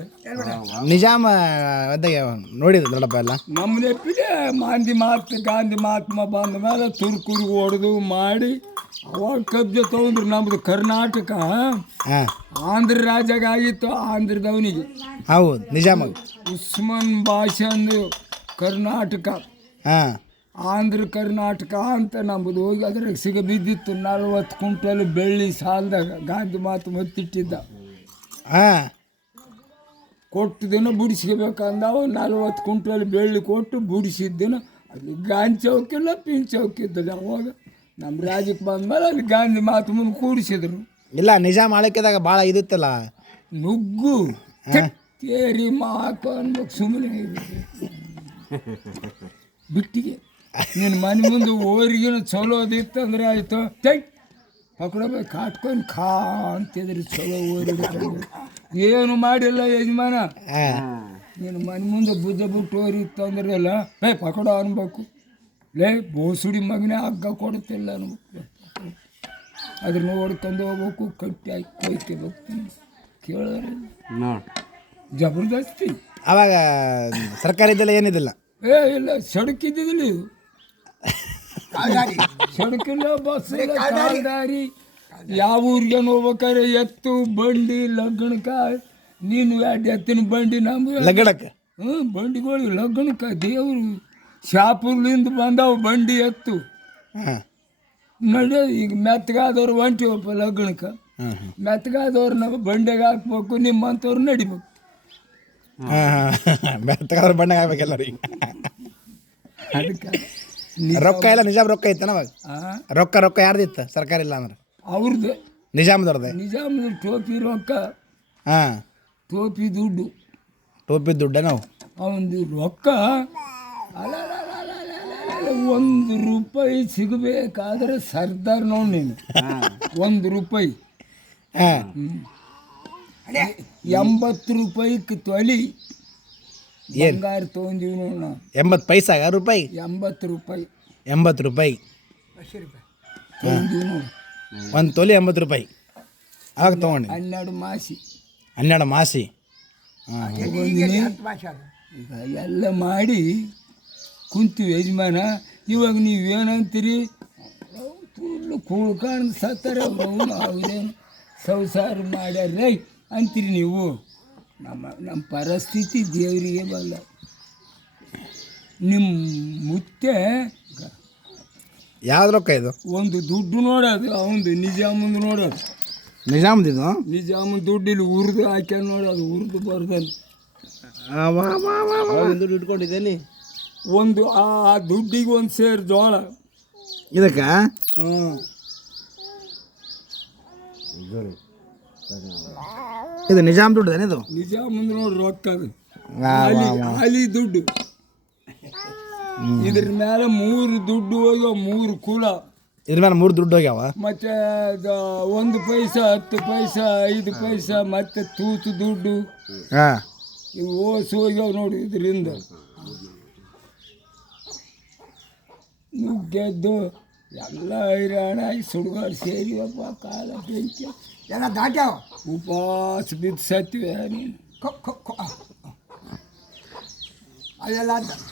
ಮಾರೆ. ನಿಜಾಮ ನೋಡಿದ ದೊಡ್ಡಪ್ಪ ಎಲ್ಲ ನಮ್ಮ ನೆಪ್ಪಿಗೆ ಮಾಂದಿ ಮಾತು ಗಾಂಧಿ ಮಹಾತ್ಮ ಬಂದ ಮೇಲೆ ತುರ್ಕುರ್ಗೆ ಹೊಡೆದು ಮಾಡಿ ಅವಾಗ ಕಬ್ಜೆ ತೊಗೊಂಡ್ರು. ನಮ್ಮದು ಕರ್ನಾಟಕ ಆಂಧ್ರ ರಾಜ್ಯಾಗ ಆಗಿತ್ತು. ಆಂಧ್ರದವನಿಗೆ ಹೌದು ನಿಜಾಮ ಉಸ್ಮಾನ್ ಭಾಷೆ ಅಂದು ಕರ್ನಾಟಕ ಆಂಧ್ರ ಕರ್ನಾಟಕ ಅಂತ ನಮ್ಮದು ಹೋಗಿ ಅದ್ರಾಗ ಸಿಗಬಿದ್ದಿತ್ತು. 40 ಕ್ವಿಂಟಲ್ ಬೆಳ್ಳಿ ಸಾಲದಾಗ ಗಾಂಧಿ ಮಾತು ಮತ್ತಿಟ್ಟಿದ್ದ. ಕೊಟ್ಟು ದಿನ ಬಿಡಿಸ್ಕೋಬೇಕಂದವ 40 ಕ್ವಿಂಟಲ್ ಬೆಳ್ಳಿ ಕೊಟ್ಟು ಬಿಡಿಸಿದ್ದಿನ ಅಲ್ಲಿ ಗಾಂಧಿ ಚೌಕಿಲ್ಲ ಪಿನ್ ಚೌಕಿದ್ದದ. ಅವಾಗ ನಮ್ಮ ರಾಜ್ಯಕ್ಕೆ ಬಂದ್ಮೇಲೆ ಅಲ್ಲಿ ಗಾಂಧಿ ಮಾತು ಮುಂದೆ ಕೂಡಿಸಿದ್ರು. ಇಲ್ಲ ನಿಜಾಮ್ ಆಳ್ವಿಕೆದಾಗ ಭಾಳ ಇದಿತ್ತಲ್ಲ ನುಗ್ಗು ತೇರಿ ಮಾಕ ಅನ್ಬೇಕು ಸುಮ್ಮನೆ ಬಿಟ್ಟಿಗೆ ನಿನ್ನ ಮನೆ ಮುಂದೆ ಓರಿಗಿನ ಚಲೋದಿತ್ತು ಅಂದ್ರೆ ಆಯಿತು. ಪಕ್ಡಬೇಕು ಕಾಟ್ಕೊಂಡು ಖಾ ಅಂತಿದ್ರಿ ಚಲೋ ಓರಿ ಏನು ಮಾಡಿಲ್ಲ ಯಜಮಾನ. ನಿನ್ನ ಮನೆ ಮುಂದೆ ಬುದ್ಧ ಬಿಟ್ಟು ಓರಿ ಇತ್ತು ಅಂದ್ರೆ ಅಲ್ಲ ಪಕೋಡ ಅನ್ಬೇಕು. ಬೋಸುಡಿ ಮಗನೇ ಹಗ್ಗ ಕೊಡುತ್ತಿಲ್ಲ ಅನ್ಬೇಕು. ಅದ್ರ ನೋಡ್ಕೊಂಡು ಹೋಗ್ಬೇಕು ಕಟ್ಟಿ ಹಾಕಿ ಕೊಯ್ಕೋಬೇಕು. ಕೇಳೋರಿ ಜಬರ್ದಸ್ತಿ. ಅವಾಗ ಸರ್ಕಾರ ಇದ್ದಲ್ಲ ಏನಿದಿಲ್ಲ. ಇಲ್ಲ ಸಡಕಿದ್ದಿಲ್ಲ ಇದು. ಸಡಕಿಲ್ಲ ಬಸ್ ಇಲ್ಲ ಕಾಲ್ದಾರಿ. ಯಾವ ಊರಿಗೆ ಹೋಗ್ಬೇಕಾರೆ ಎತ್ತು ಬಂಡಿ ಲಗ್ನಕ್ಕೆ ನೀನು ಎತ್ತಿನ ಬಂಡಿ ನಮ್ಮ ಲಗ್ನಕ್ಕೆ ಬಂಡಿಗಳು ಲಗ್ನಕ್ಕೆ ದೇವರು ಶಾಪುರ್ಲಿಂದ ಬಂದವು ಬಂಡಿ ಎತ್ತು ನಡೆ. ಈಗ ಮೆತ್ತಗಾದವ್ರು ಹೊಂಟಿವಪ್ಪ ಲಗ್ನಕ್ಕೆ. ಮೆತ್ತಗಾದವ್ರು ನಾವು ಬಂಡೆಗೆ ಹಾಕ್ಬೇಕು. ನಿಮ್ಮಂಥವ್ರು ನಡಿಬೇಕು. ಬೆತ್ತಗಾದ್ರೆ ಬಣ್ಣ ಆಗ್ಬೇಕೆಲ್ಲರಿಗೆ. ಅದಕ್ಕೆ ರೊಕ್ಕ ಎಲ್ಲ ನಿಜಾಮ್ ರೊಕ್ಕ ಇತ್ತನ ಅವಾಗ. ರೊಕ್ಕ ಯಾರ್ದಿತ್ತು ಸರ್ಕಾರ ಇಲ್ಲ ಅಂದ್ರೆ ಅವ್ರದ್ದು ನಿಜಾಮ್ದವ್ರದ್ದು. ನಿಜಾಮ್ದು ಟೋಪಿ ರೊಕ್ಕ ಟೋಪಿ ದುಡ್ಡು ದುಡ್ಡ ನಾವು ಅವನದು ರೊಕ್ಕ ₹1 ಸಿಗಬೇಕಾದ್ರೆ ಸರ್ದಾರ್ ನೋಡಿ ನೀನು ₹1 ₹80 ತೊಲಿ ಬಂಗಾರ ತೊಗೊಂಡಿವಿ ನೋಡಿ ನಾವು. 80 ಪೈಸಾಗ ರೂಪಾಯಿ ₹80 ತೊಗೊಂಡಿವಿ ನೋಡಿ. ಒಂದು ತೊಲಿ ₹80 ಆವಾಗ ತೊಗೊಂಡು 12 ಮಾಸಿ ಈಗ ಎಲ್ಲ ಮಾಡಿ ಕುಂತೀವಿ ಯಜಮಾನ. ಇವಾಗ ನೀವೇನಂತೀರಿ ಕೂಳು ಕಾಣ್ ಸತ್ತಾರೆ ಅವ್ರೇನು ಸಂಸಾರ ಮಾಡ್ಯಾರ ಅಂತೀರಿ ನೀವು. ನಮ್ಮ ಪರಿಸ್ಥಿತಿ ದೇವರಿಗೆ ಬಲ್ಲ. ನಿಮ್ಮ ಮುತ್ತೆ ಯಾವ್ದು ರೊಕ್ಕ ಇದು? ಒಂದು ದುಡ್ಡು ನೋಡೋದು ಅವಂದು ನಿಜಾಮಂದು ನೋಡೋದು. ನಿಜಾಮ್ದಿದು ನಿಜಾಮನ್ ದುಡ್ಡು ಇಲ್ಲಿ ಉರಿದು ಹಾಕ್ಯಾನ ನೋಡೋದು. ಉರಿದು ಬರ್ದನು ದುಡ್ಡು ಇಟ್ಕೊಂಡಿದ್ದೇನೆ. ಒಂದು ಆ ದುಡ್ಡಿಗೆ ಒಂದು ಸೇರು ಜೋಳ ಇದಕ್ಕೆ. ಇದು ನಿಜಾಮ್ ದುಡ್ಡು ಇದು. ನಿಜಾಮಂದು ನೋಡಿ ರೊಕ್ಕ ಅದು ಹಾಲಿ ದುಡ್ಡು. ಇದ್ರ ಮೇಲೆ 3 ದುಡ್ಡು ಹೋಗ್ಯಾವ. 3 ಕುಲ. ಇದ್ರ ಮೇಲೆ 3 ದುಡ್ಡು ಹೋಗ್ಯಾವ. ಮತ್ತೆ 1 ಪೈಸಾ 10 ಪೈಸಾ 5 ಪೈಸಾ ಮತ್ತೆ ತೂತು ದುಡ್ಡು ಇವು ಓಸು ಹೋಗ್ಯಾವ ನೋಡಿ. ಇದರಿಂದ ನುಗ್ಗೆದ್ದು ಎಲ್ಲ ಹೈರಾಣ ಸುಡುಗಾಡು ಸೇರಿವಪ್ಪ. ಕಾಲ ಬೆಂಕಿ ಎಲ್ಲ ದಾಟ್ಯಾವ. ಉಪವಾಸ ಬಿದ್ದು ಸತ್ತಿವೆ ನೀನು. ಅದೆಲ್ಲ